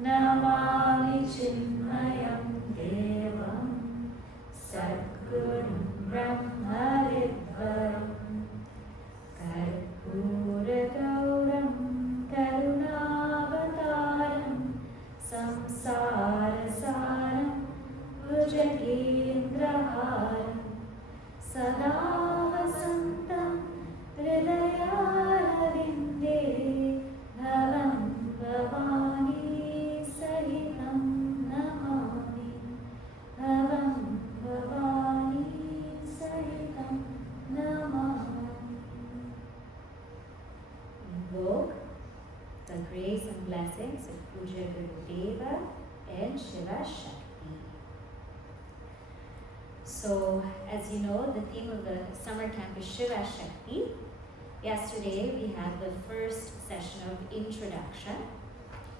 Namami Chinmayam Devam Sadgurum Brahma Vidvaram Karpura Gauram Karunavataram Samsara Saram Bhujagendraharam Sada Vasantam Hridayarvinde Bhavam Bhavani Sahitam Namami Bhavam Bhavani Sahitam Namami. Invoke the grace and blessings of Puja Gurudeva and Shiva-Shakti. So, as you know, the theme of the summer camp is Shiva-Shakti. Yesterday we had the first session of introduction.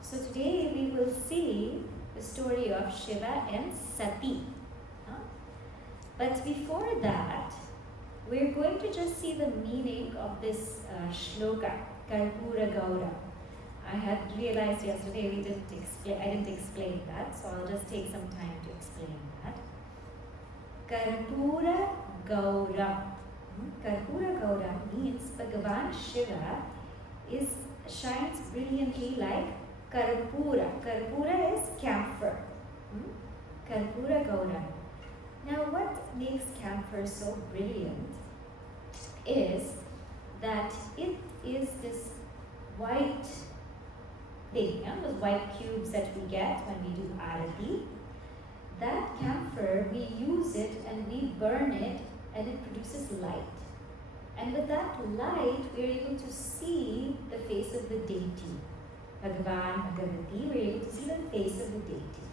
So today we will see the story of Shiva and Sati. But before that, we're going to just see the meaning of this shloka, Karpura Gauram. I had realized yesterday I didn't explain that, so I'll just take some time to explain that. Karpura Gauram. Karpura Gauram means Bhagavan Shiva shines brilliantly like Karpura. Karpura is camphor. Karpura Gauram. Now what makes camphor so brilliant is that it is this white thing, those white cubes that we get when we do arati. That camphor, we use it and we burn it and it produces light. And with that light, we are able to see the face of the deity. Bhagavan, Bhagavati, we are able to see the face of the deity.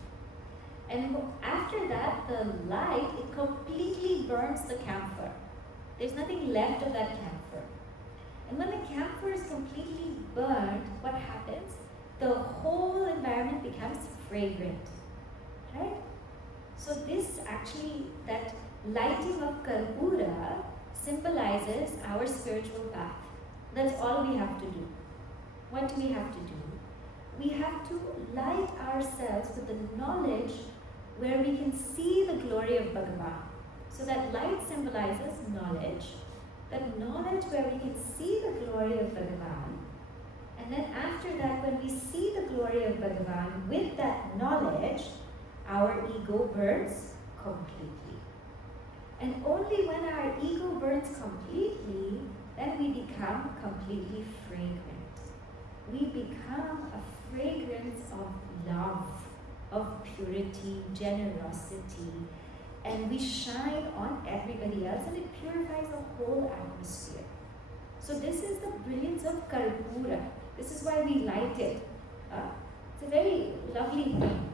And after that, the light, it completely burns the camphor. There's nothing left of that camphor. And when the camphor is completely burned, what happens? The whole environment becomes fragrant, right? So this actually, that lighting of Karpura symbolizes our spiritual path. That's all we have to do. What do we have to do? We have to light ourselves with the knowledge where we can see the glory of Bhagavan. So that light symbolizes knowledge. That knowledge where we can see the glory of Bhagavan. And then after that, when we see the glory of Bhagavan, with that knowledge, our ego burns completely. And only when our ego burns completely, then we become completely fragrant. We become a fragrance of love, of purity, generosity, and we shine on everybody else, and it purifies the whole atmosphere. So this is the brilliance of Karpura. This is why we light it. It's a very lovely thing.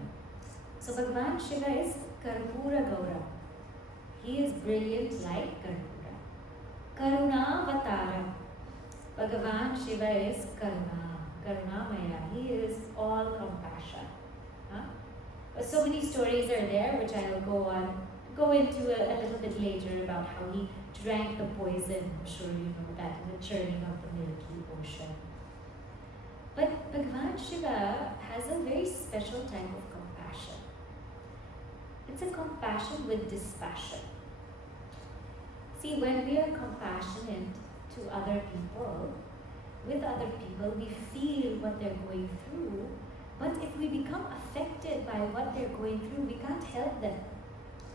So Bhagavan Shiva is Karpura Gauram. He is brilliant like Karpura. Karunavataram. Bhagavan Shiva is Karuna. Karunamaya. He is all compassion. So many stories are there which I will go into a little bit later about how he drank the poison. I'm sure you know that, in the churning of the Milky Ocean. But Bhagavan Shiva has a very special type of compassion. It's a compassion with dispassion. See, when we are compassionate to other people, with other people, we feel what they're going through, but if we become affected by what they're going through, we can't help them.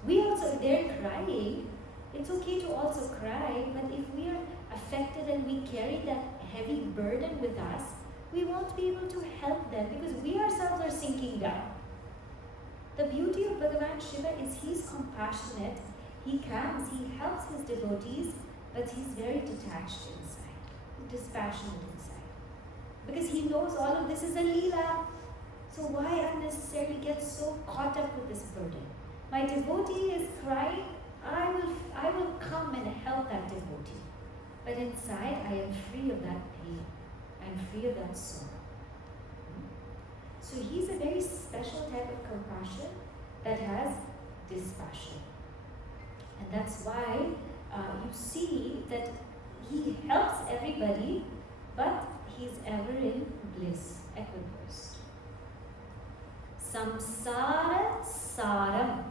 We also, if they're crying, it's okay to also cry, but if we are affected and we carry that heavy burden with us, we won't be able to help them because we ourselves are sinking down. The beauty of Bhagavan Shiva is he's compassionate, he comes, he helps his devotees, but he's very detached inside, dispassionate inside. Because he knows all of this is a leela. So why unnecessarily get so caught up with this burden? My devotee is crying, I will come and help that devotee. But inside I am free of that pain. I am free of that sorrow. So he's a very special type of compassion that has dispassion. And that's why you see that he helps everybody, but he's ever in bliss, equipoised. Samsara saram.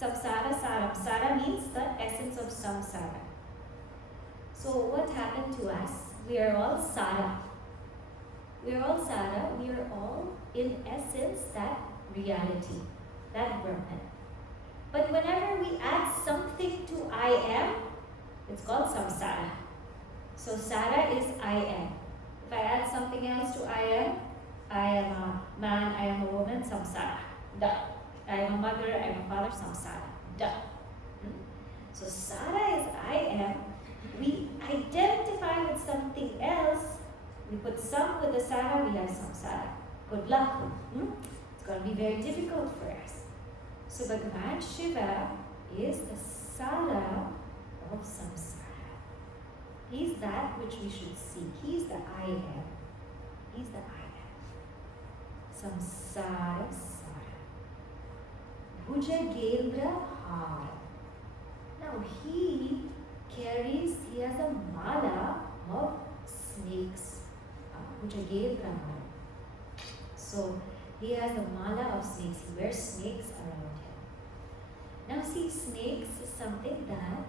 Samsara saram. Sara means the essence of samsara. So what happened to us? We are all Sara. We are all Sara. We are all, in essence, that reality, that Brahman. But whenever we add something to I am, it's called samsara. So Sara is I am. If I add something else to I am a man, I am a woman, samsara. Done. I am a mother, I am a father, samsara. Done. So Sara is I am. We identify with something else. We put some with the Sara, we have samsara. Good luck. It's going to be very difficult for us. So Bhagavan Shiva is the Sara of samsara. He's that which we should seek. He's the I am. He's the I am. Samsara Sara. Bhujagendra Har. Now he has a mala of snakes. Bhujagendra Har. So he has a mala of snakes. He wears snakes around him. Now see, snakes is something that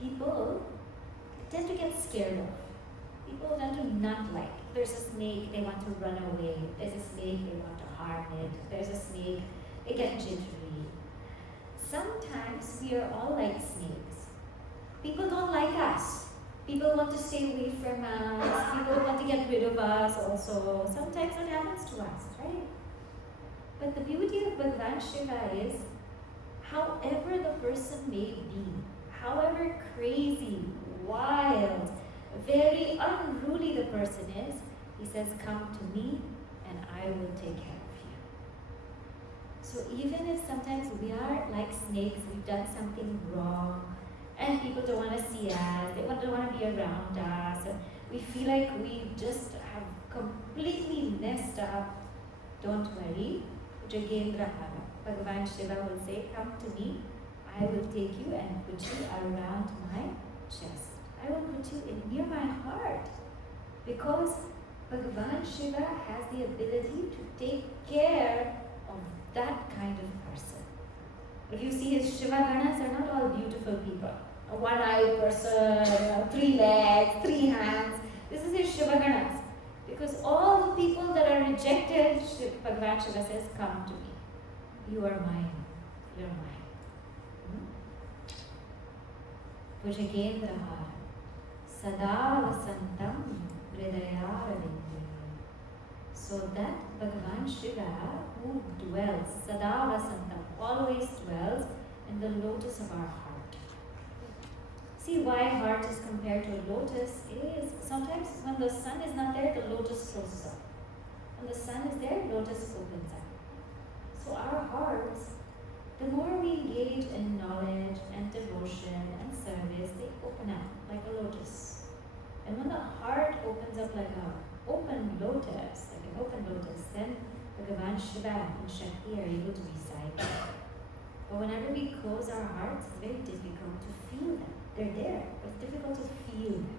people tend to get scared of. People tend to not like. There's a snake, they want to run away. There's a snake, they want to harm it. There's a snake, they get jittery. Sometimes we are all like snakes. People don't like us. People want to stay away from us. People want to get rid of us also. Sometimes that happens to us, right? But the beauty of Bhagavan Shiva is, however the person may be, however crazy, wild, very unruly the person is, he says, come to me and I will take care of you. So even if sometimes we are like snakes, we've done something wrong, and people don't want to see us, they don't want to be around us, and we feel like we just have completely messed up, don't worry. Jagendra Hara. Bhagavan Shiva will say, come to me, I will take you and put you around my chest. I will put you near my heart. Because Bhagavan Shiva has the ability to take care of that kind of person. If you see his Shiva Ganas, they're not all beautiful people. A one-eyed person, 3 legs, 3 hands. This is his Shiva Ganas. Because all the people that are rejected, Bhagavan Shiva says, come to me. You are mine. You are mine. Bhujagendra Hara. Sada Vasantam Hridayaravindu. So that Bhagavan Shiva, who dwells, Sada Vasantam, always dwells in the lotus of our heart. See why heart is compared to a lotus is sometimes when the sun is not there, the lotus closes up. When the sun is there, lotus opens up. So our hearts, the more we engage in knowledge and devotion and service, they open up like a lotus. And when the heart opens up like an open lotus, then Bhagavan Shiva and Shakti are able to reside there. But whenever we close our hearts, it's very difficult to feel them. They're there, but it's difficult to feel them.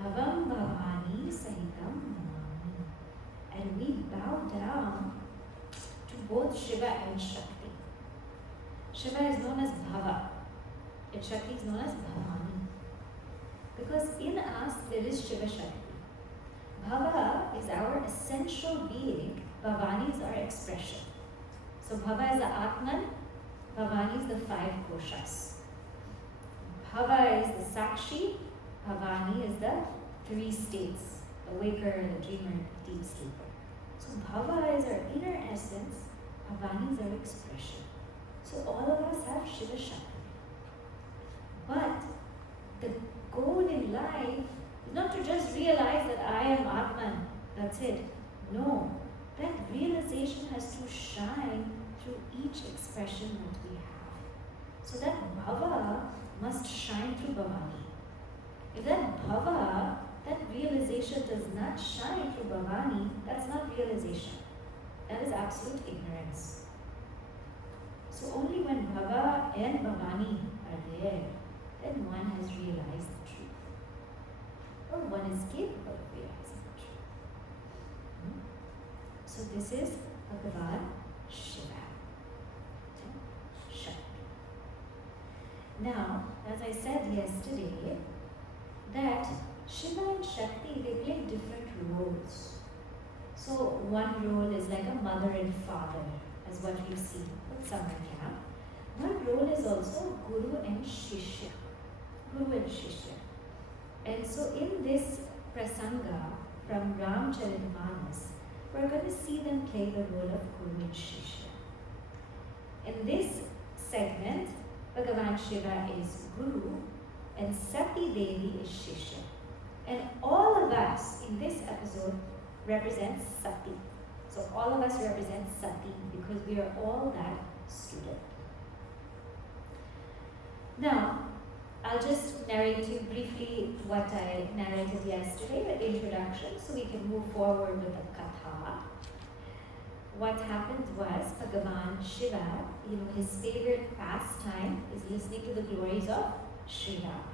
Bhavam Bhavani Sahitam Namami. And we bow down to both Shiva and Shakti. Shiva is known as Bhava, and Shakti is known as Bhavani. Because in us there is Shiva-Shakti. Bhava is our essential being, Bhavani is our expression. So Bhava is the Atman, Bhavani is the 5 koshas. Bhava is the Sakshi, Bhavani is the 3 states, the waker, the dreamer, the deep sleeper. So Bhava is our inner essence, Bhavani is our expression. So all of us have Shiva-Shakti. But the goal in life is not to just realize that I am Atman, that's it. No, that realization has to shine through each expression that we have. So that Bhava must shine through Bhavani. If that Bhava, that realization does not shine through Bhavani, that's not realization. That is absolute ignorance. So only when Bhava and Bhavani are there, then one has realized the truth. Or one is capable of realizing the truth. So this is Bhagavan Shiva. Shakti. Now, as I said yesterday, that Shiva and Shakti, they play different roles. So one role is like a mother and father, as what we've seen with summer camp. One role is also Guru and Shishya. Guru and Shishya. And so in this prasanga from Ramcharitmanas, we're going to see them play the role of Guru and Shishya. In this segment, Bhagavan Shiva is Guru and Sati Devi is Shishya. And all of us in this episode represent Sati. So all of us represent Sati because we are all that student. Now, I'll just narrate to you briefly what I narrated yesterday, the introduction, so we can move forward with the katha. What happened was Bhagavan Shiva, his favorite pastime is listening to the glories of Sri Rama.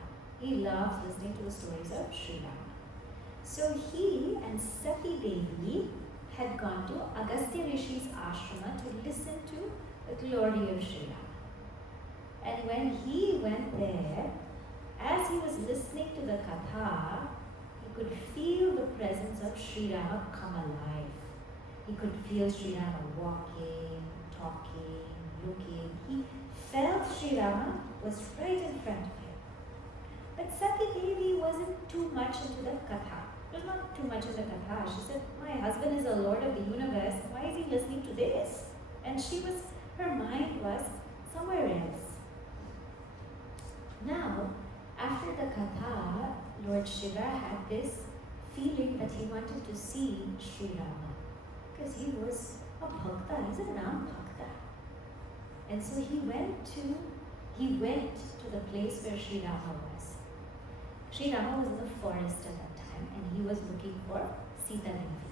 He loves listening to the stories of Sri Rama. So he and Sati Devi had gone to Agastya Rishi's ashrama to listen to the glory of Sri Rama. And when he went there, as he was listening to the katha, he could feel the presence of Sri Rama come alive. He could feel Sri Rama walking, talking, looking. He felt Sri Rama was right in front of him. But Sati Devi wasn't too much into the katha. It was not too much in the katha. She said, my husband is the Lord of the universe. Why is he listening to this? And her mind was somewhere else. Now, after the katha, Lord Shiva had this feeling that he wanted to see Sri Rama. Because he was a bhakta, he's a Ram bhakta. And so he went to the place where Sri Rama was. Sri Rama was in the forest at that time and he was looking for Sita Devi.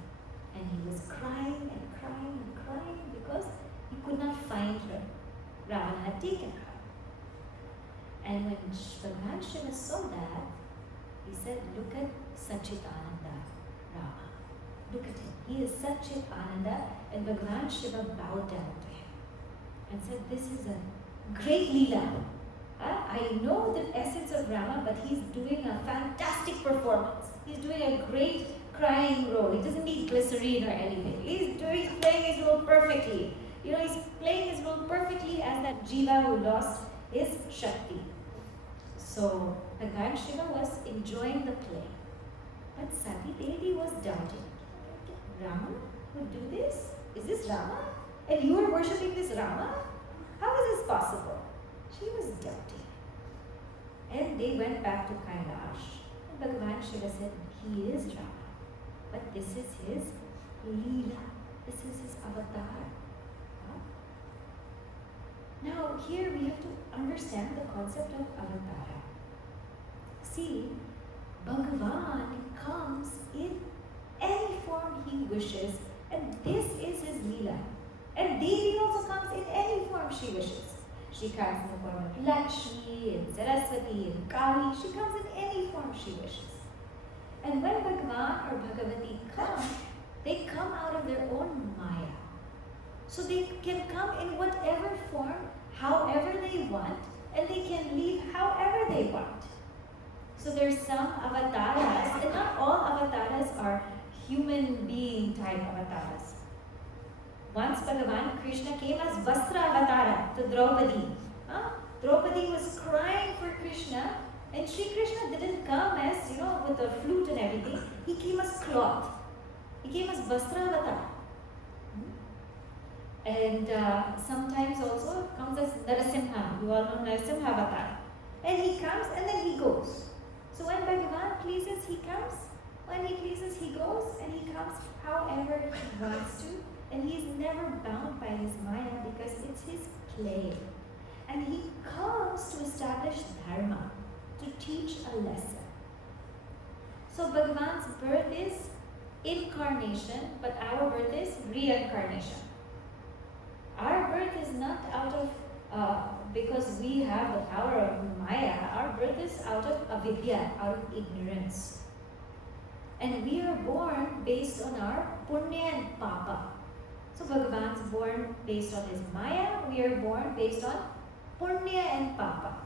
And he was crying and crying and crying because he could not find her. Ravana had taken her. And when Bhagavan Shiva saw that, he said, look at Sachitananda Rama. Look at him. He is Sachitananda. And Bhagavan Shiva bowed down to him and said, this is a great Leela. I know the essence of Rama, but he's doing a fantastic performance. He's doing a great crying role. He doesn't need glycerine or anything. He's playing his role perfectly. He's playing his role perfectly as that Jiva who lost his Shakti. So Bhagavan Shiva was enjoying the play. But Sati Devi was doubting. Rama would do this? Is this Rama? And you are worshipping this Rama? How is this possible? She was doubting. And they went back to Kailash. And Bhagavan Shiva said, he is Rama. But this is his Leela. This is his avatar. Now here we have to understand the concept of avatara. See, Bhagavan comes in any form he wishes, and this is his Leela. And Devi also comes in any form she wishes. She comes in the form of Lakshmi, and Saraswati, and Kali. She comes in any form she wishes. And when Bhagavan or Bhagavati come, they come out of their own Maya. So they can come in whatever form, however they want, and they can leave however they want. So there's some avatars, and not all avatars are human being type avatars. Once Bhagavan Krishna came as Vastra Avatara to Draupadi. Draupadi was crying for Krishna, and Sri Krishna didn't come as, with a flute and everything. He came as cloth. He came as Vastra Avatara. And sometimes also comes as Narasimha. You all know Narasimha Avatar. And he comes and then he goes. So when Bhagavan pleases, he comes. When he pleases, he goes. And he comes however he wants to. And he's never bound by his Maya because it's his play. And he comes to establish Dharma, to teach a lesson. So Bhagavan's birth is incarnation, but our birth is reincarnation. Our birth is not out of, because we have the power of Maya. Our birth is out of avidya, out of ignorance. And we are born based on our punya and papa. So Bhagavan's born based on his Maya. We are born based on punya and papa.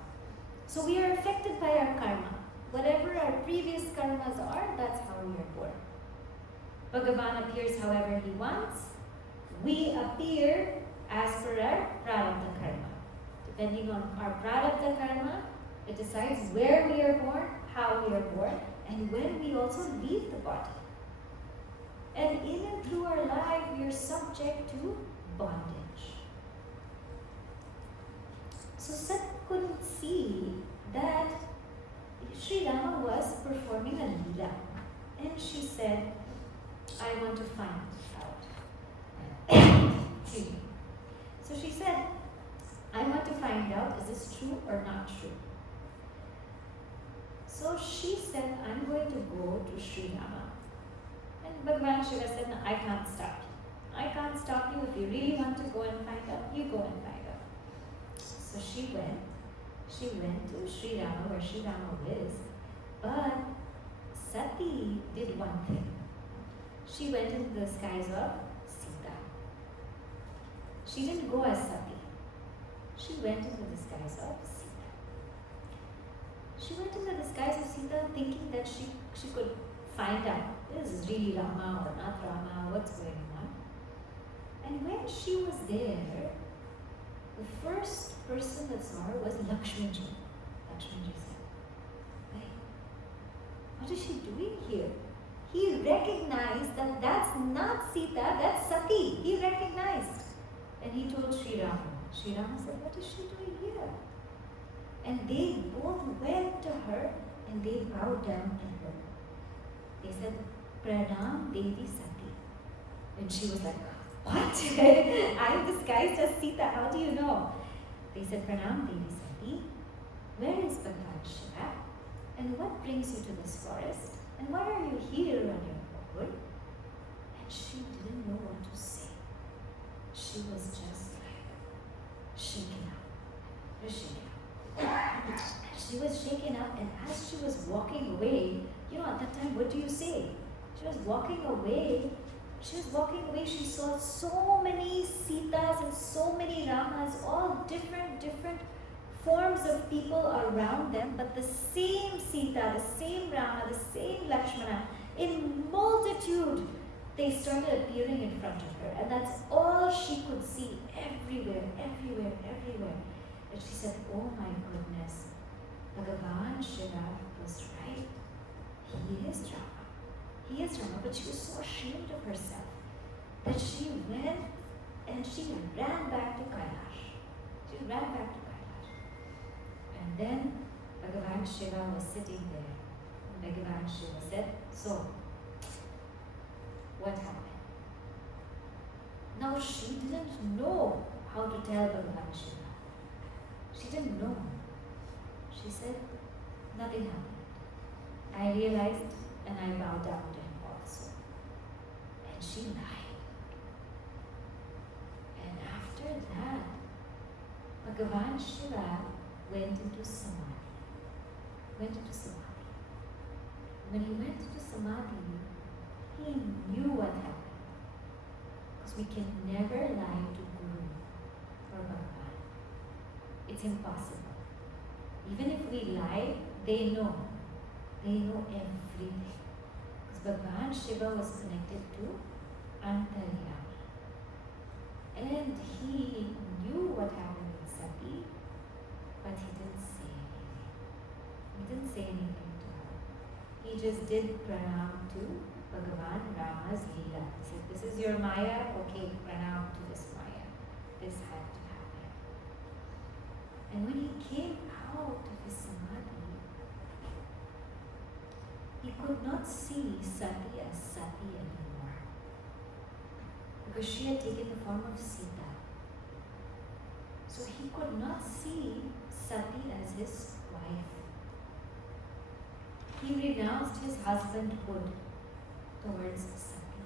So we are affected by our karma. Whatever our previous karmas are, that's how we are born. Bhagavan appears however he wants. We appear as per our prarabdha karma. Depending on our prarabdha karma, it decides where we are born, how we are born, and when we also leave the body. And in and through our life, we are subject to bondage. So Sat couldn't see that Sri Rama was performing a leela. And she said, I want to find out. So she said, I want to find out, is this true or not true? So she said, I'm going to go to Sri Rama. And Bhagavan Shiva said, no, I can't stop you. I can't stop you. If you really want to go and find out, you go and find out. So she went. She went to Sri Rama, where Sri Rama lives. But Sati did one thing. She went into the disguise of Sita. She didn't go as Sati. She went into the disguise of Sita. She went in the disguise of Sita thinking that she could find out, is this really Rama or not Rama, what's going on? And when she was there, the first person that saw her was Lakshmiji. Lakshmiji said, hey, what is she doing here? He recognized that that's not Sita, that's Sati. He recognized. And he told Sri Rama. Sri Rama said, what is she doing here? And they both went to her and they bowed down to her. They said, Pranam Devi Sati. And she was like, what? I'm disguised as Sita, how do you know? They said, Pranam Devi Sati, where is Bhagavan Shiva? And what brings you to this forest? And why are you here on your own? And she didn't know what to say. She was just like shaken up. She was shaken up, and as she was walking away, at that time, what do you say? She was walking away. She saw so many Sitas and so many Ramas, all different forms of people around them, but the same Sita, the same Rama, the same Lakshmana, in multitude, they started appearing in front of her. And that's all she could see, everywhere. And she said, oh my goodness, Bhagavan Shiva was right. He is Rama, but she was so ashamed of herself that she went and she ran back to Kailash. And then Bhagavan Shiva was sitting there. And Bhagavan Shiva said, so, what happened? Now she didn't know how to tell Bhagavan Shiva. She didn't know. She said, nothing happened. I realized and I bowed down to him also. And she lied. And after that, Bhagavan Shiva went into Samadhi. When he went into Samadhi, he knew what happened. Because we can never lie to Guru or Bhagavan. It's impossible. Even if we lie, they know. They know everything. Because Bhagavan Shiva was connected to Antaryam. And he knew what happened with Sati, but he didn't say anything. He didn't say anything to her. He just did pranam to Bhagavan Rama's Leela. He said, this is your Maya, okay, pranam to this Maya. This had to happen. And when he came out of his samadhi, he could not see Sati as Sati anymore. Because she had taken the form of Sita. So he could not see Sati as his wife. He renounced his husbandhood towards Sati.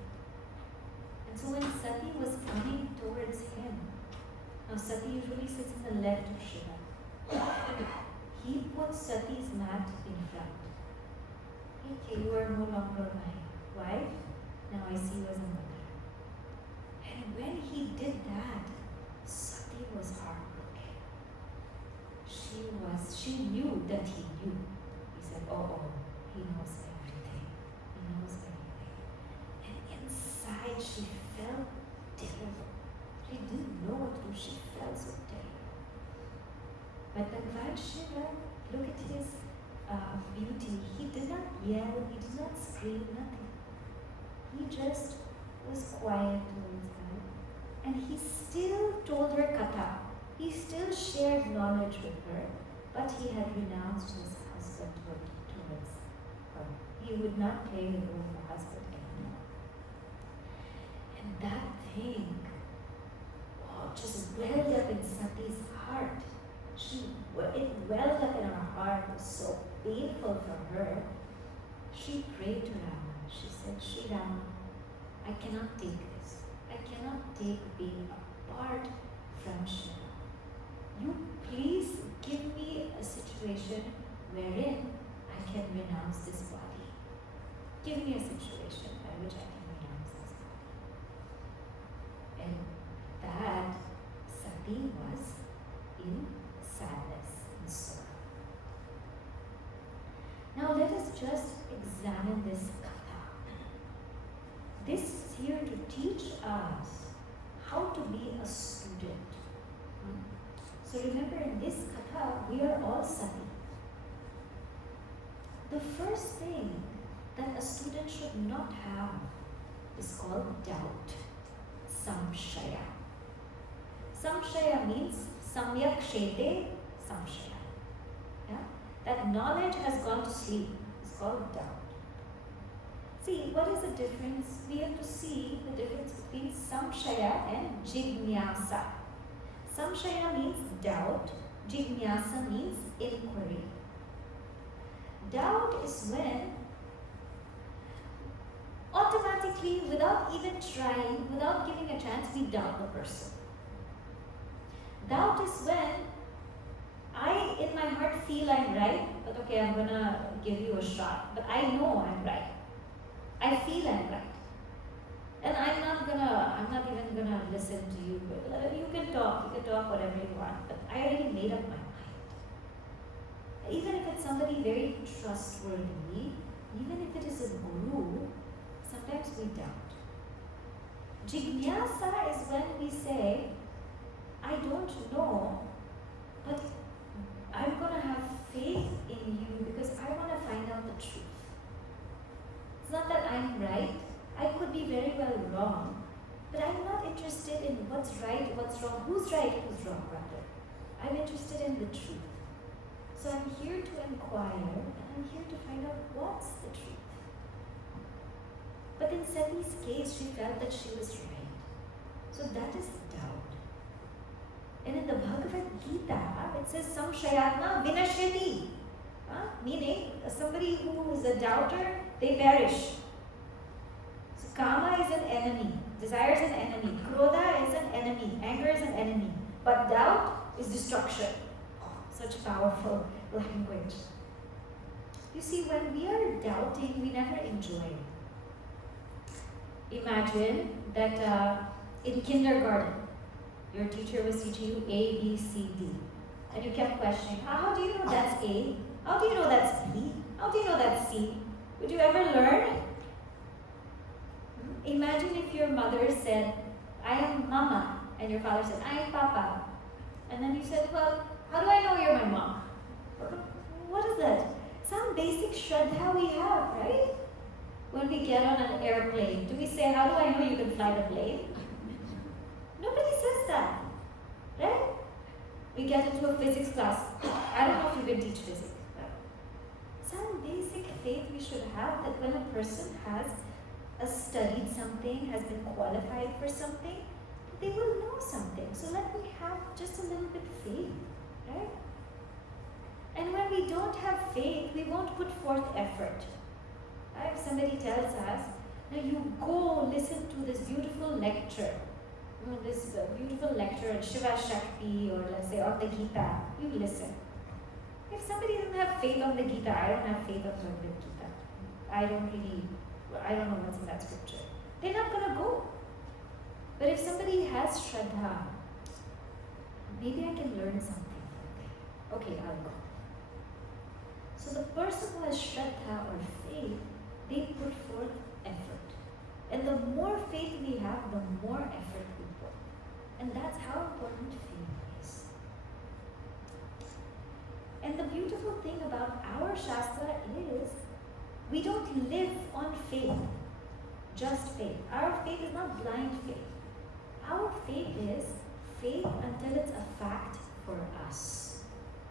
And so when Sati was coming towards him, now Sati usually sits in the left of Shiva. He put Sati's mat in front. Okay, you are no longer my wife. Now I see you as a mother. And when he did that, Sati was heartbroken. She knew that he knew. He said, oh, he knows everything. He knows everything. And inside she felt terrible. She didn't know what to do. She felt so terrible. But Bhagavan Shiva, look at his beauty. He did not yell, he did not scream, nothing. He just was quiet towards her. And he still told her katha. He still shared knowledge with her, but he had renounced his husbandhood towards her. He would not play the role of a husband anymore. And that thing just welled up in Sati's heart. It welled up in her heart. It was so painful for her. She prayed to Rama. She said, Shri Rama, I cannot take this. I cannot take being apart from Shiva. You please give me a situation wherein I can renounce this body. Give me a situation by which I can renounce this body. And that Sati was in sadness and sorrow. Now let us just examine this katha. This is here to teach us how to be a student. So remember, in this katha, we are all Sati. The first thing that a student should not have is called doubt, samshaya. Samshaya means samyak shete samshaya. Yeah? That knowledge has gone to sleep. It's called doubt. See, what is the difference? We have to see the difference between samshaya and jignyasa. Samshaya means doubt. Jignyasa means inquiry. Doubt is when automatically, without even trying, without giving a chance, we doubt the person. Doubt is when I, in my heart, feel I'm right, but okay, I'm gonna give you a shot, but I know I'm right. I feel I'm right. And I'm not even gonna listen to you. You can talk whatever you want, but I already made up my mind. Even if it's somebody very trustworthy, even if it is a guru, sometimes we doubt. Jignyasa is when we say, I don't know, but I'm gonna have faith in you because I wanna find out the truth. It's not that I'm right. I could be very well wrong, but I'm not interested in what's right, what's wrong, who's right, who's wrong, rather. I'm interested in the truth. So I'm here to inquire, and I'm here to find out what's the truth. But in Sati's case, she felt that she was right. So that is doubt. And in the Bhagavad Gita, it says, Samshayatma vinashyati. Meaning, somebody who is a doubter, they perish. So Kama is an enemy. Desire is an enemy. Krodha is an enemy. Anger is an enemy. But doubt is destruction. Such powerful language. You see, when we are doubting, we never enjoy it. Imagine that in kindergarten, your teacher was teaching you A, B, C, D. And you kept questioning, how do you know that's A? How do you know that's B? How do you know that's C? Would you ever learn? Imagine if your mother said, I am Mama, and your father said, I am Papa. And then you said, well, how do I know you're my mom? What is that? Some basic shraddha we have, right? When we get on an airplane, do we say, how do I know you can fly the plane? Nobody says that, right? We get into a physics class. I don't know if you can teach physics. Some basic faith we should have that when a person has studied something, has been qualified for something, they will know something. So let me have just a little bit faith, right? And when we don't have faith, we won't put forth effort. Right? If somebody tells us, now you go listen to this beautiful lecture, this beautiful lecture on Shiva-Shakti, or let's say on the Gita, you listen. If somebody doesn't have faith on the Gita, I don't have faith on the Gita. I don't know what's in that scripture. They're not going to go. But if somebody has shraddha, maybe I can learn something. Okay, I'll go. So the person who has shraddha or faith, they put forth effort. And the more faith we have, the more effort we put. And that's how important faith is. And the beautiful thing about our Shastra is, we don't live on faith, just faith. Our faith is not blind faith. Our faith is faith until it's a fact for us.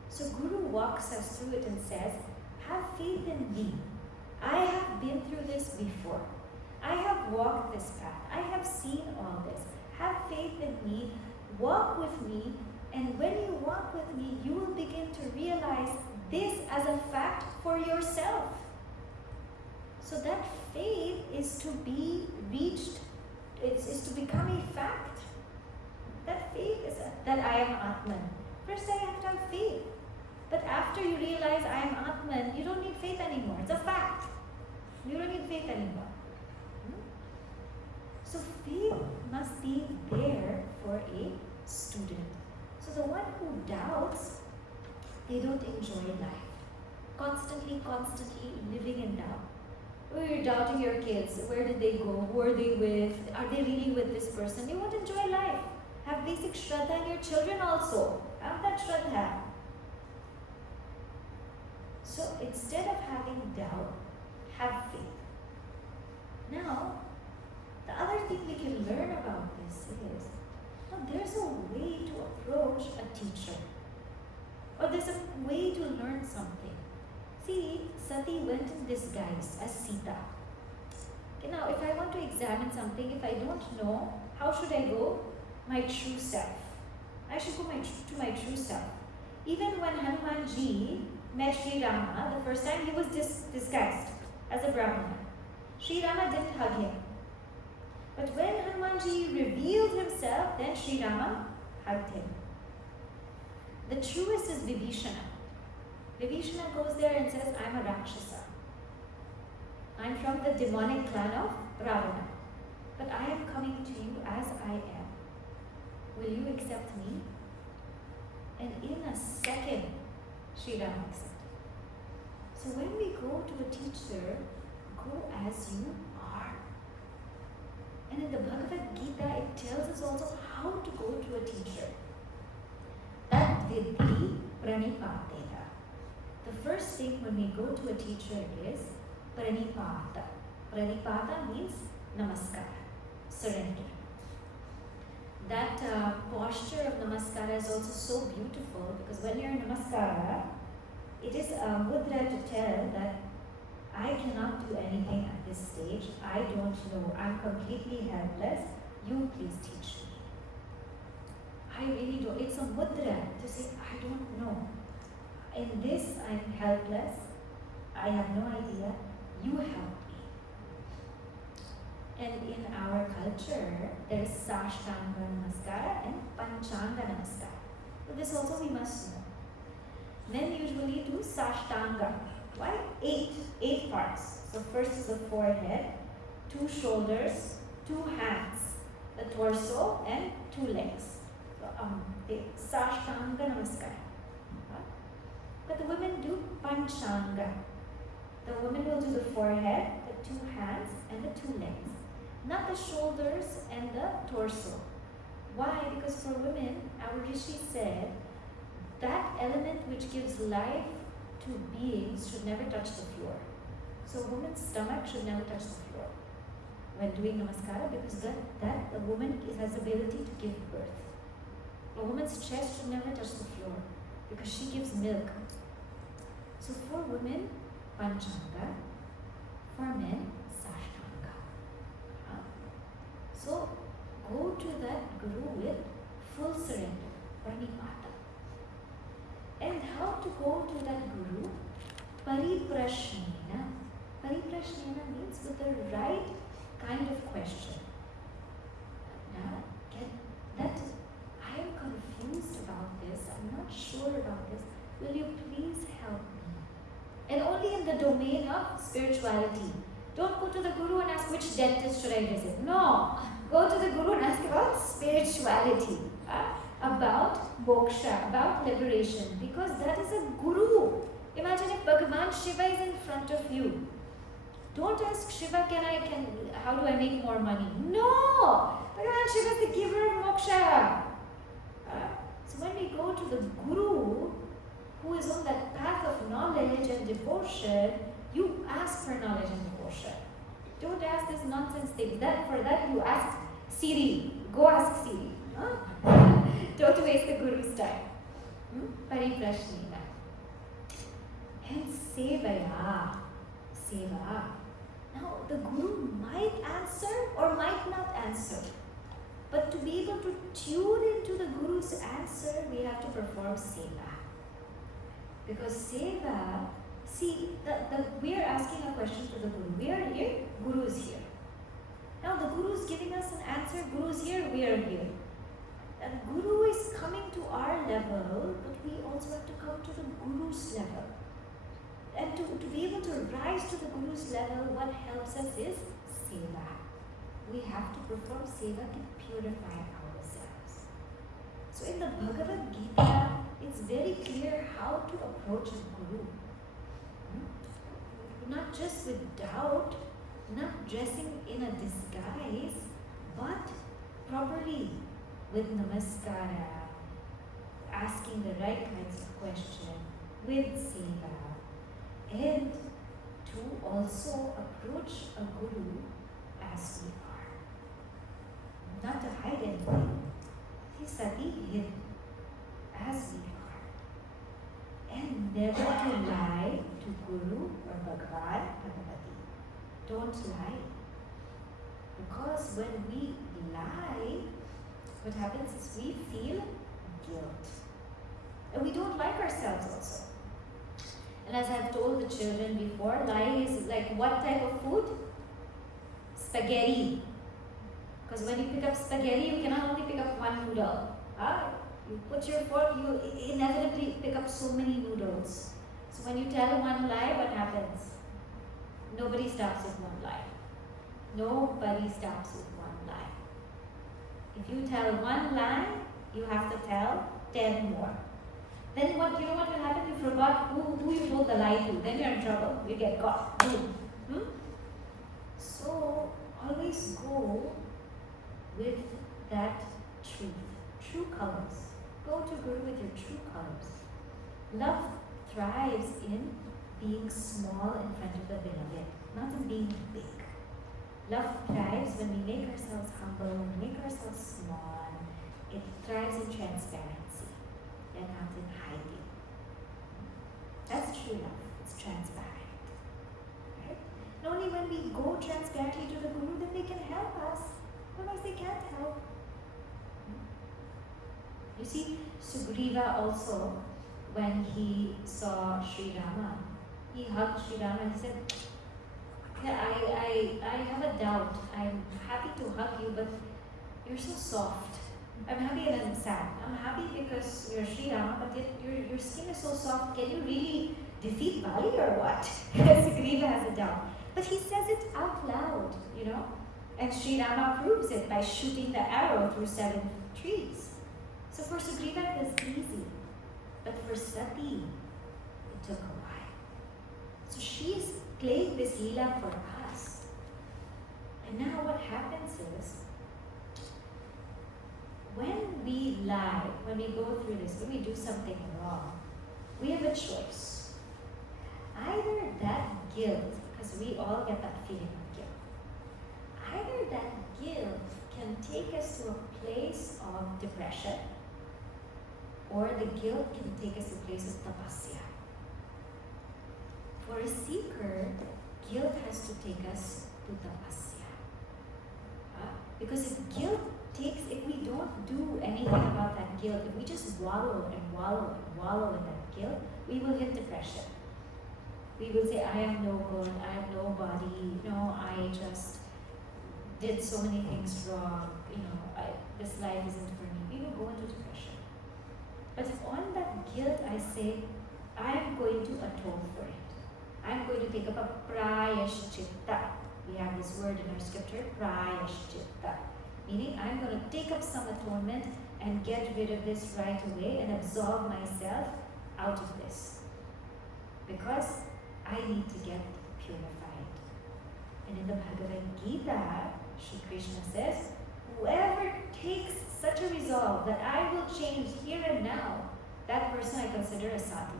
So Guru walks us through it and says, have faith in me. I have been through this before. I have walked this path. I have seen all this. Have faith in me. Walk with me. And when you walk with me, you will begin to realize this as a fact for yourself. So that faith is to be reached, is to become a fact. That faith is that I am Atman. First I have to have faith. But after you realize I am Atman, you don't need faith anymore. It's a fact. You don't need faith anymore. So faith must be there for a student. So the one who doubts, they don't enjoy life. Constantly living in doubt. Oh, you're doubting your kids. Where did they go? Who are they with? Are they really with this person? You won't enjoy life. Have basic shraddha in your children also. Have that shraddha. So instead of having doubt, have faith. Now, the other thing we can learn about this is, there's a way to approach a teacher. Or there's a way to learn something. See, Sati went in disguise as Sita. Okay, now, if I want to examine something, if I don't know, how should I go? My true self. I should go to my true self. Even when Hanumanji met Sri Rama, the first time he was disguised as a Brahmana. Sri Rama didn't hug him. But when Hanumanji revealed himself, then Sri Rama hugged him. The truest is Vibhishana. Vibhishana goes there and says, I'm a Rakshasa. I'm from the demonic clan of Ravana. But I am coming to you as I am. Will you accept me? And in a second, Sri Rama accepted. So when we go to a teacher, go as you are. And in the Bhagavad Gita, it tells us also how to go to a teacher. That vidhi pranipatena. The first thing when we go to a teacher is pranipata. Pranipata means namaskara, surrender. That posture of namaskara is also so beautiful because when you're in namaskara, it is a mudra to tell that I cannot do anything at this stage. I don't know. I'm completely helpless. You please teach me. I really don't. It's a mudra to say, I don't know. In this, I'm helpless. I have no idea. You help me. And in our culture, there is Sashtanga Namaskara and Panchanga Namaskara. So this also we must know. Men usually do Sashtanga. Why? Eight parts. So first is the forehead, 2 shoulders, 2 hands, the torso, and 2 legs. So Sashtanga Namaskara. But the women do Panchanga. The woman will do the forehead, the two hands, and the two legs. Not the shoulders and the torso. Why? Because for women, our Rishi said, that element which gives life to beings should never touch the floor. So a woman's stomach should never touch the floor when doing namaskara, because that a woman has the ability to give birth. A woman's chest should never touch the floor because she gives milk. So for women, panchanga. For men, sashtanga. So go to that Guru with full surrender, pranimata. And how to go to that Guru? Pariprashnena. Pariprashnena means with the right kind of question. Now, I am confused about this. I'm not sure about this. Will you please help me? And only in the domain of spirituality. Don't go to the Guru and ask which dentist should I visit. No. Go to the Guru and ask about spirituality. About moksha, about liberation. Because that is a Guru. Imagine if Bhagavan Shiva is in front of you. Don't ask Shiva, how do I make more money? No! Bhagavan Shiva is the giver of moksha. So when we go to the Guru, who is on that path of knowledge and devotion, you ask for knowledge and devotion. Don't ask this nonsense things. For that you ask Siri. Go ask Siri. Don't waste the Guru's time. Pariprashnena. And Sevaya. Seva. Now the Guru might answer or might not answer. But to be able to tune into the Guru's answer, we have to perform Seva. Because Seva, see, we are asking a question to the Guru. We are here, Guru is here. Now the Guru is giving us an answer, Guru is here, we are here. And Guru is coming to our level, but we also have to come to the Guru's level. And to be able to rise to the Guru's level, what helps us is Seva. We have to perform Seva to purify ourselves. So in the Bhagavad Gita, it's very clear how to approach a Guru. Not just with doubt, not dressing in a disguise, but properly with namaskara, asking the right kinds of questions, with Seva, and to also approach a Guru as we are. Not to hide anything. See, Sati hid as we are. And never to lie to Guru or Bhagavan, Bhagavati. Don't lie. Because when we lie, what happens is we feel guilt. And we don't like ourselves also. And as I've told the children before, lying is like what type of food? Spaghetti. Because when you pick up spaghetti, you cannot only pick up one noodle. You put your fork, you inevitably pick up so many noodles. So when you tell one lie, what happens? Nobody stops with one lie. Nobody stops with one lie. If you tell one lie, you have to tell 10 more. Then what will happen? You forgot who you told the lie to. Then you're in trouble. You get caught. Boom. So always go with that truth. True colors. Go to Guru with your true colors. Love thrives in being small in front of the beloved, not in being big. Love thrives when we make ourselves humble, when we make ourselves small. It thrives in transparency and not in hiding. That's true love. It's transparent. Right? And only when we go transparently to the Guru, then they can help us. Otherwise they can't help. You see, Sugriva also, when he saw Sri Rama, he hugged Sri Rama and said, I have a doubt. I'm happy to hug you, but you're so soft. I'm happy and I'm sad. I'm happy because you're Sri Rama, but yet your skin is so soft. Can you really defeat Bali or what? Sugriva has a doubt. But he says it out loud, And Sri Rama proves it by shooting the arrow through 7 trees. So for Sugriva it was easy. But for Sati, it took a while. So she is playing this Leela for us. And now what happens is, when we lie, when we go through this, when we do something wrong, we have a choice. Either that guilt, because we all get that feeling of guilt, either that guilt can take us to a place of depression, or the guilt can take us to a place of tapasya. For a seeker, guilt has to take us to tapasya. Because if we don't do anything about that guilt, if we just wallow and wallow and wallow in that guilt, we will hit depression. We will say, I am no good, I am nobody, I just did so many things wrong, this life isn't for me. We will go into depression. But if on that guilt I say, I am going to atone for it. I am going to take up a prayashchitta. We have this word in our scripture, prayashchitta. Meaning, I'm going to take up some atonement and get rid of this right away and absolve myself out of this. Because I need to get purified. And in the Bhagavad Gita, Shri Krishna says, whoever takes such a resolve that I will change here and now, that person I consider a sadhu.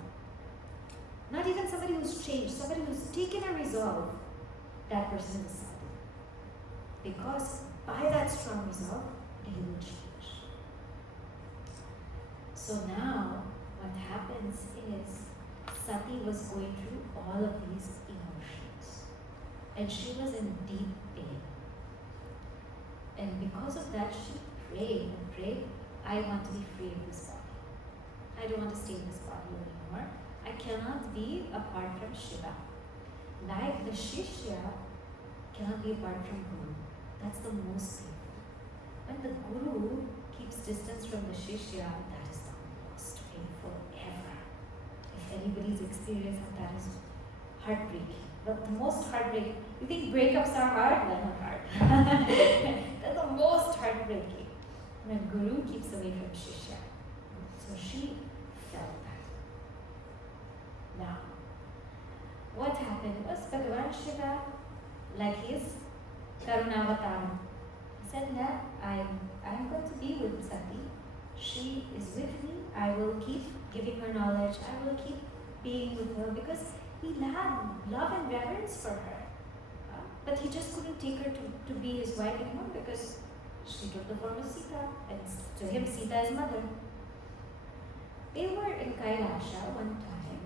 Not even somebody who's changed, somebody who's taken a resolve, that person is a sadhu. Because by that strong resolve, he will change. So now, what happens is, Sati was going through all of these emotions. And she was in deep pain. And because of that, she prayed and prayed, I want to be free of this body. I don't want to stay in this body anymore. I cannot be apart from Shiva. Like the shishya cannot be apart from Guru. That's the most painful. When the Guru keeps distance from the shishya, that is the most painful ever. If anybody's experienced that is heartbreaking. But the most heartbreaking, you think breakups are hard? They're not hard. They're the most heartbreaking. When Guru keeps away from shishya. So she felt that. Now, what happened was Bhagavan Shiva, like his Karunavataram, he said, no, I'm going to be with Sati. She is with me. I will keep giving her knowledge. I will keep being with her because he had love and reverence for her. But he just couldn't take her to be his wife anymore because she took the form of Sita. And to him, Sita is mother. They were in Kailasha one time,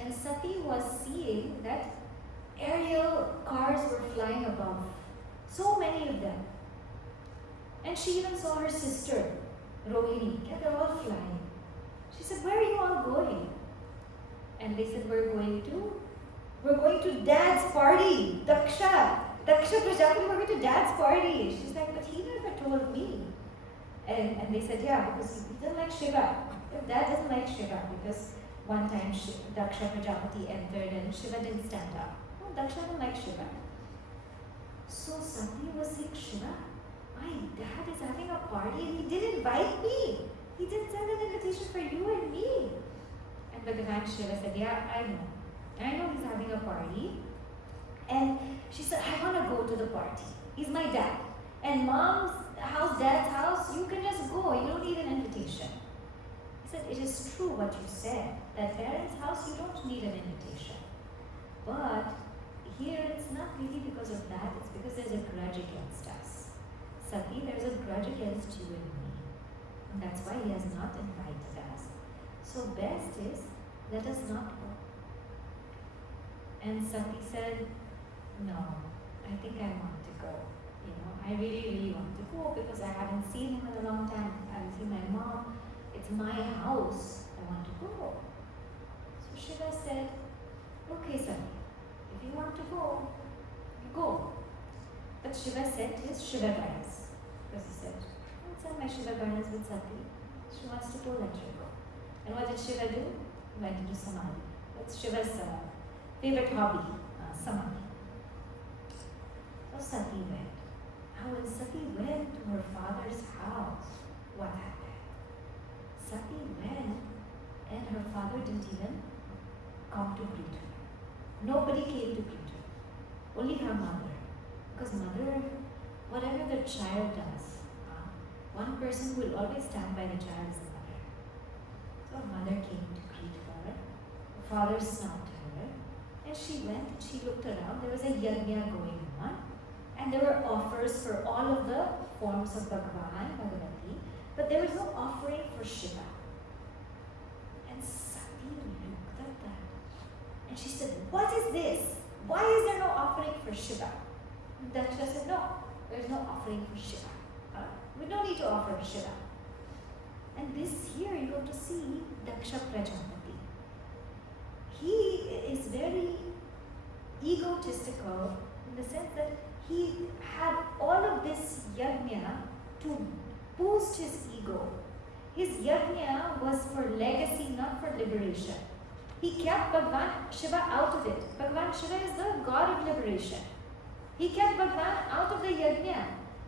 and Sati was seeing that aerial cars were flying above. So many of them. And she even saw her sister, Rohini. They're all flying. She said, where are you all going? And they said, we're going to Dad's party. Daksha Prajapati, we're going to Dad's party. She's like, but he never told me. And they said, yeah, because he doesn't like Shiva. Dad doesn't like Shiva because one time Daksha Prajapati entered and Shiva didn't stand up. No, Daksha doesn't like Shiva. So Sati was saying, Shiva, my dad is having a party and he did invite me. He did send an invitation for you and me. And Bhagavan Shiva said, yeah, I know he's having a party. And she said, I want to go to the party. He's my dad. And mom's house, dad's house, you can just go. You don't need an invitation. He said, it is true what you said, that parents' house, you don't need an invitation. But here it's not really because of that, it's because there's a grudge against us. Sati, there's a grudge against you and me. And that's why he has not invited us. So best is, let us not go. And Sati said, no, I think I want to go. I really, really want to go because I haven't seen him in a long time. I haven't seen my mom. It's my house. I want to go. So Shiva said, okay, Sati, if you want to go, you go. But Shiva said his Shiva Ganas. Because he said, let's have my Shiva Ganas with Sati. She wants to go, let her go. And what did Shiva do? He went into Samadhi. That's Shiva's favorite hobby, Samadhi. So Sati went. Now when Sati went to her father's house, what happened? Sati went and her father didn't even come to greet her. Nobody came to greet her. Only her mother. Because mother, whatever the child does, one person who will always stand by the child is the mother. So her mother came to greet her. Her father snubbed her. And she went and she looked around. There was a yajna going on. And there were offers for all of the forms of Bhagavan, Bhagavati. But there was no offering for Shiva. And Sati looked at that. And she said, what is this? Why is there no offering for Shiva? And Daksha said, no, there is no offering for Shiva. We don't need to offer Shiva. And this here you have to see Daksha Prajapati. He is very egotistical in the sense that he had all of this yajna to boost his ego. His yajna was for legacy, not for liberation. He kept Bhagavan Shiva out of it. Bhagavan Shiva is the god of liberation. He kept Bhagavan out of the yajna.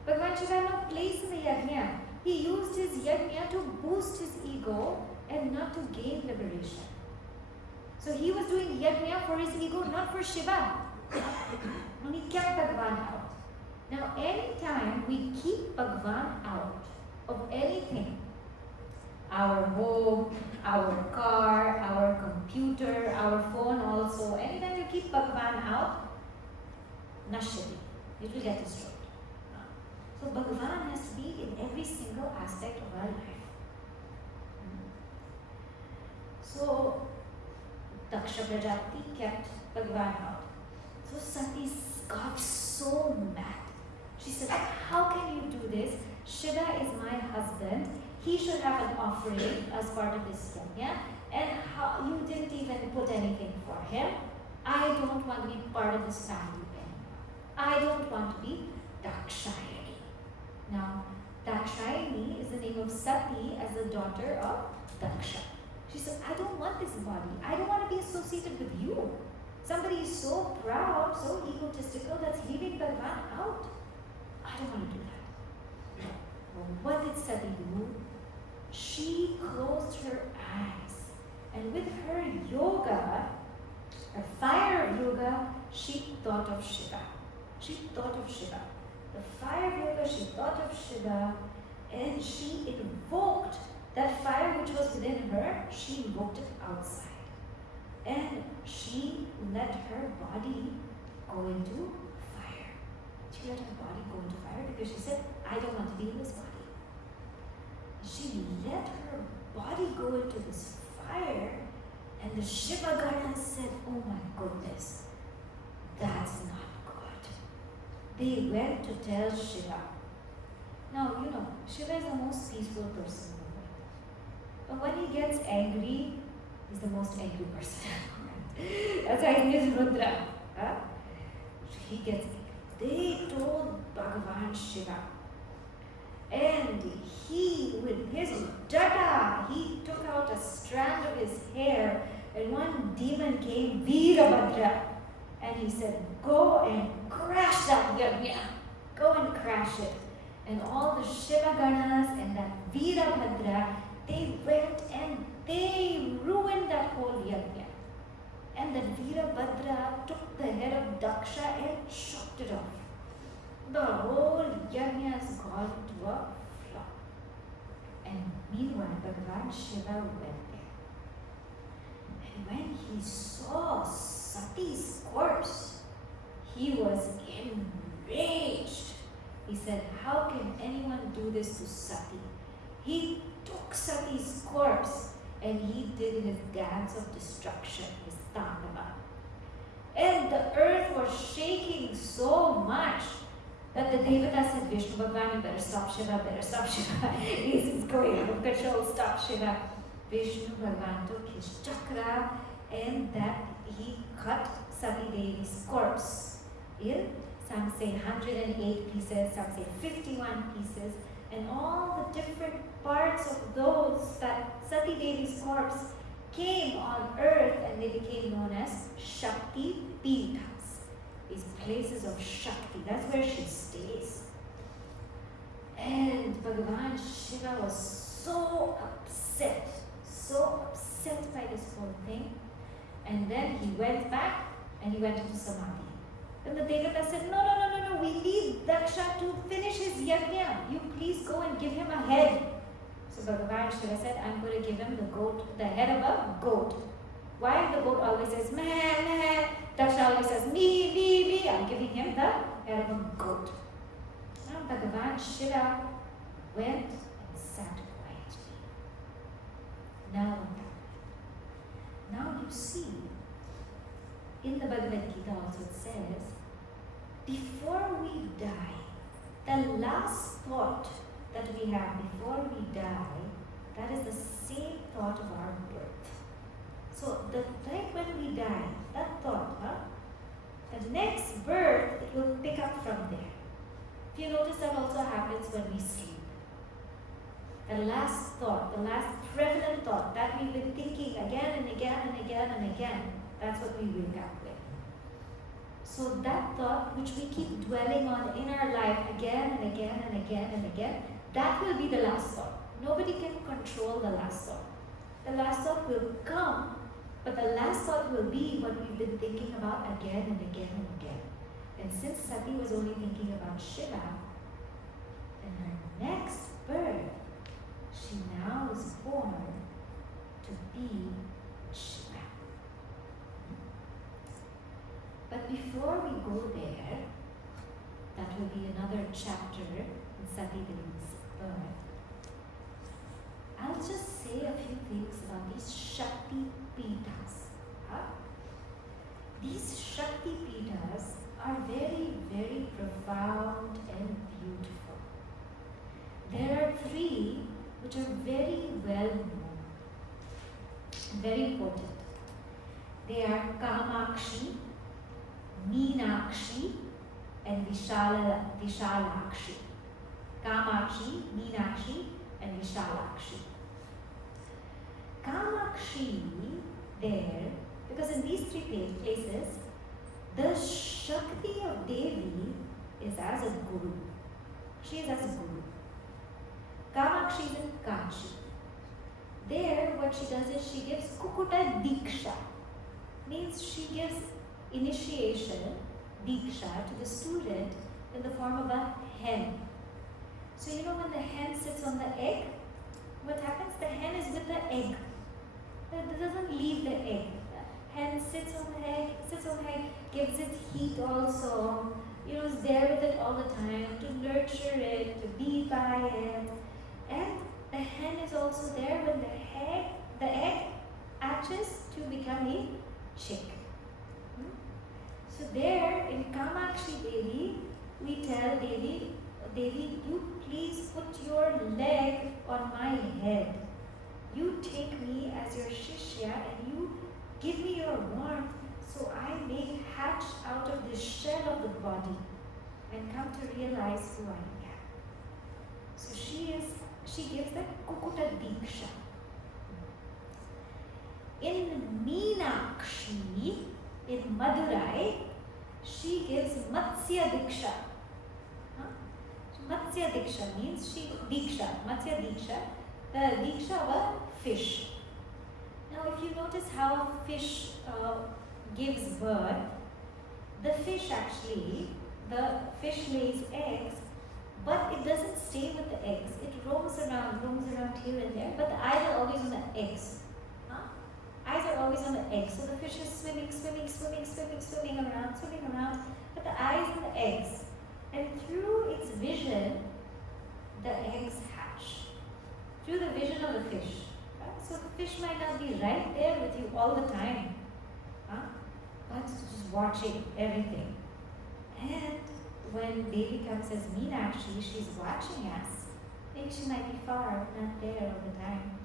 Bhagavan Shiva had no place in the yajna. He used his yajna to boost his ego and not to gain liberation. So he was doing yajna for his ego, not for Shiva. And he kept Bhagavan out. Now, anytime we keep Bhagavan out of anything, our home, our car, our computer, our phone also, anytime you keep Bhagavan out, Nashati, it will get destroyed. So Bhagavan has to be in every single aspect of our life. So Daksha Prajapati kept Bhagavan out. So Sati got so mad. She said, how can you do this? Shiva is my husband. He should have an offering as part of this yajna. And how, you didn't even put anything for him. I don't want to be part of this family anymore. I don't want to be Dakshayani. Now, Dakshayani is the name of Sati as the daughter of Daksha. She said, I don't want this body. I don't want to be associated with you. Somebody is so proud, so egotistical that's leaving Bhagavan out. I don't want to do that. Well, what did Sati do? She closed her eyes. And with her yoga, her fire of yoga, she thought of Shiva. She thought of Shiva. The fire of yoga, she thought of Shiva. And she invoked that fire which was within her, she invoked it outside. And she let her body go into fire. She let her body go into fire because she said, I don't want to be in this body. She let her body go into this fire, and the Shiva Ganas said, oh my goodness, that's not good. They went to tell Shiva. Now, you know, Shiva is the most peaceful person in the world. But when he gets angry, he's the most angry person. That's why he is Rudra. Huh? He gets angry. They told Bhagavan Shiva. And he, with his jata, he took out a strand of his hair, and one demon came, Veerabhadra. And he said, go and crash that yajna. Go and crash it. And all the Shiva Ganas and that Veerabhadra, they went and they ruined that whole yajna. And the Veerabhadra took the head of Daksha and chopped it off. The whole yajna has gone to a flop. And meanwhile, Bhagavan Shiva went there. And when he saw Sati's corpse, he was enraged. He said, how can anyone do this to Sati? He took Sati's corpse and he did his dance of destruction, his tandava. And the earth was shaking so much that the Devata said, Vishnu Bhagavan, you better stop Shiva, He's going out of control, stop Shiva. Vishnu Bhagavan took his chakra and that he cut Sati Devi's corpse in, some say 108 pieces, some say 51 pieces, and all the different parts of those, that Sati Devi's corpse came on earth and they became known as Shakti Peethas. These places of Shakti, that's where she stays. And Bhagavan Shiva was so upset by this whole thing. And then he went back and he went into samadhi. Then the Devata said, no, we need Daksha to finish his yajna. You please go and give him a head. So Bhagavan Shiva said, I'm going to give him the head of a goat. Why the goat always says, meh, meh, Daksha always says, me, I'm giving him the head of a goat. Now Bhagavan Shiva went and sat quietly. Now you see, in the Bhagavad Gita also it says, before we die, the last thought that we have before we die, that is the same thought of our birth. So the time when we die, that thought, the next birth, it will pick up from there. If you notice, that also happens when we sleep. The last thought, the last prevalent thought that we've been thinking again and again and again and again, that's what we wake up with. So that thought which we keep dwelling on in our life again and again and again and again, that will be the last thought. Nobody can control the last thought. The last thought will come, but the last thought will be what we've been thinking about again and again and again. And since Sati was only thinking about Shiva, in her next birth, she now is born to be Shiva. But before we go there, that will be another chapter in Sati Devi's birth. I'll just say a few things about these Shakti Peethas. These Shakti Peethas are very, very profound and beautiful. There are three which are very well known, very important. They are Kamakshi, Meenakshi, and Vishalakshi. Kamakshi, Meenakshi, and Vishalakshi. Kamakshi, there, because in these three places, the Shakti of Devi is as a guru. She is as a guru. Kamakshi is in Kanchi. There, what she does is she gives Kukuta Diksha. Means she gives initiation, Diksha, to the student in the form of a hen. So you know when the hen sits on the egg, what happens? The hen is with the egg. It doesn't leave the egg. The hen sits on the egg, gives it heat also, is there with it all the time to nurture it, to be by it. And the hen is also there when the egg hatches to become a chick. So there in Kamakshi Devi, we tell Devi, you please put your leg on my head. You take me as your shishya and you give me your warmth so I may hatch out of this shell of the body and come to realize who I am. So she gives that Kukuta Diksha. In Meenakshi, in Madurai, she gives Matsya Diksha. Matsya Diksha means Matsya Diksha, the Diksha of a fish. Now if you notice how a fish gives birth, the fish lays eggs, but it doesn't stay with the eggs. It roams around here and there, but the eyes are always on the eggs. Eyes are always on the eggs. So the fish is swimming around, but the eyes on the eggs. And through its vision, the eggs hatch. Through the vision of the fish. So the fish might not be right there with you all the time, but just watching everything. And when baby comes as Meenakshi, she's watching us. Maybe she might be far, not there all the time,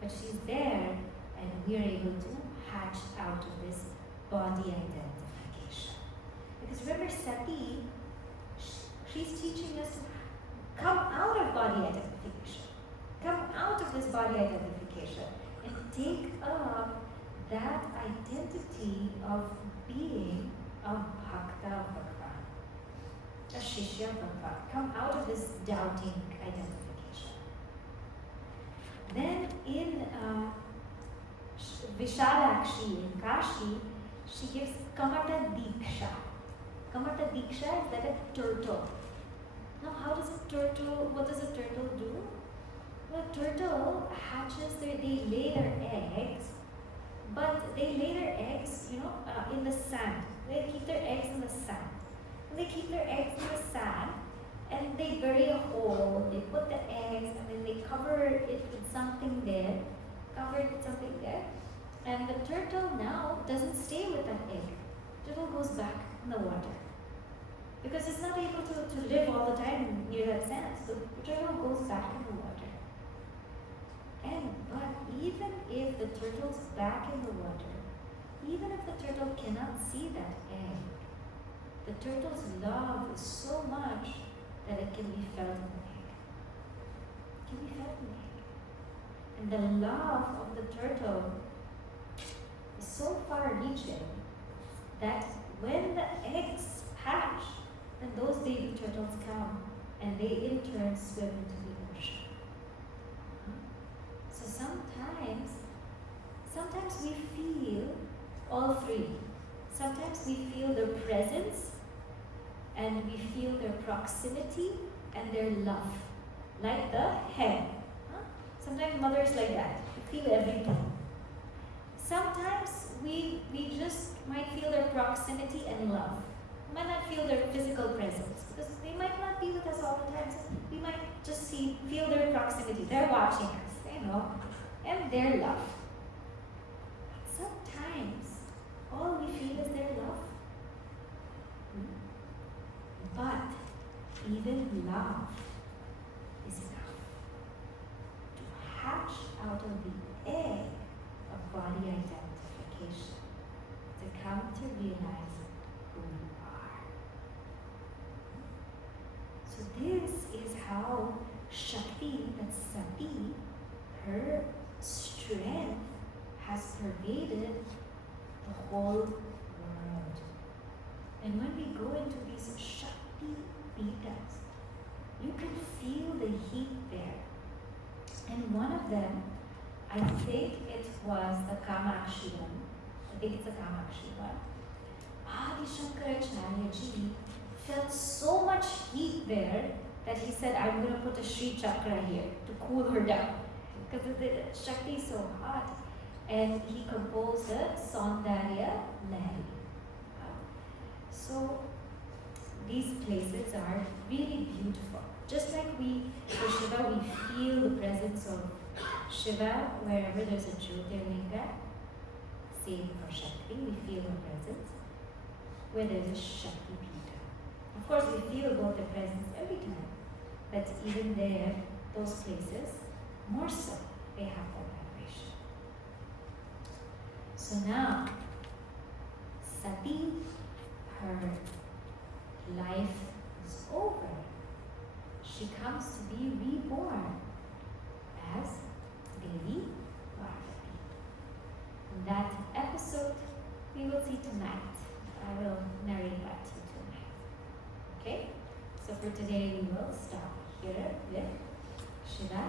but she's there, and we are able to hatch out of this body identification. Because remember, Sati, she's teaching us to come out of body identification, come out of this body identification, and take up that identity of being a bhakta of Bhagavan, a shishya of Bhagavan. Come out of this doubting identification. Then in Vishalakshi, in Kashi, she gives Kamata Diksha. Kamata Diksha is like a turtle. Now, what does a turtle do? Well, a turtle hatches, they lay their eggs, but they lay their eggs, in the sand. They keep their eggs in the sand. And they keep their eggs in the sand, and they bury a hole, they put the eggs, and then they cover it with something there, and the turtle now doesn't stay with that egg. Turtle goes back in the water. Because it's not able to live all the time near that sand. So the turtle goes back in the water. But even if the turtle's back in the water, even if the turtle cannot see that egg, the turtle's love is so much that it can be felt in the egg. It can be felt in the egg. And the love of the turtle is so far-reaching that when the eggs hatch, then those baby turtles come and they in turn swim into the ocean. So sometimes we feel all three. Sometimes we feel their presence and we feel their proximity and their love, like the hen. Sometimes mother is like that. We feel everything. Sometimes we just might feel their proximity and love. We might not feel their physical presence because they might not be with us all the time. So we might just feel their proximity. They're watching us, and their love. Sometimes all we feel is their love. But even love is enough to hatch out of the egg of body identification, to come to realize who you are. So this is how Shakti, that's Sati, her strength has pervaded the whole world. And when we go into these Shakti Peethas, you can feel the heat there. And one of them, I think it was the Kamakshi one. I think it's the Kamakshi one. Adi Shankaracharya ji felt so much heat there that he said, I'm going to put a Sri Chakra here to cool her down. Because the Shakti is so hot. And he composed a Swadhyaya Lahari. So these places are really beautiful. Just like for Shiva, we feel the presence of Shiva wherever there's a Jyotirlinga. Same for Shakti, we feel her presence where there's a Shakti Peetha. Of course, we feel both the presence every time, but even there, those places, more so, they have that vibration. So now, Sati, her life is over. She comes to be reborn as Devi Parvati. In that episode, we will see tonight. I will narrate that to you tonight. Okay? So for today, we will stop here with Shiva.